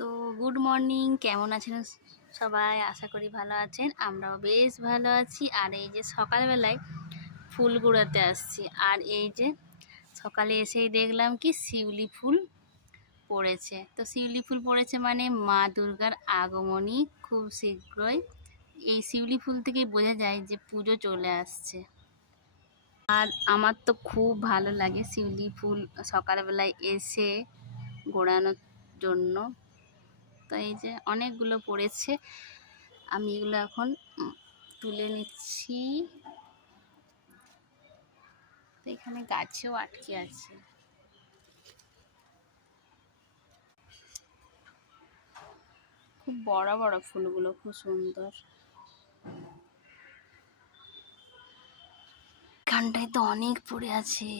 তো good morning, কেমন আছেন সবাই? আশা করি ভালো আছেন, আমরাও বেশ ভালো আছি। আর এই যে সকালবেলায় ফুল কুড়াতে আসছি, আর এই যে সকালে এসেই দেখলাম কি শিউলি ফুল পড়েছে। তো শিউলি ফুল পড়েছে মানে মা দুর্গার আগমনী খুব শীঘ্রই। এই শিউলি ফুল থেকেই বোঝা যায় যে পুজো চলে আসছে। আর আমার তো খুব ভালো লাগে শিউলি ফুল সকালবেলায় এসে গোড়ানোর জন্য। তো এই যে অনেকগুলো পড়েছে, আমি এগুলো এখন তুলে নিচ্ছি। তো এখানে গাছেও আটকে আছে। খুব বড় বড় ফুলগুলো, খুব সুন্দর। এখানটায় তো অনেক পড়ে আছে,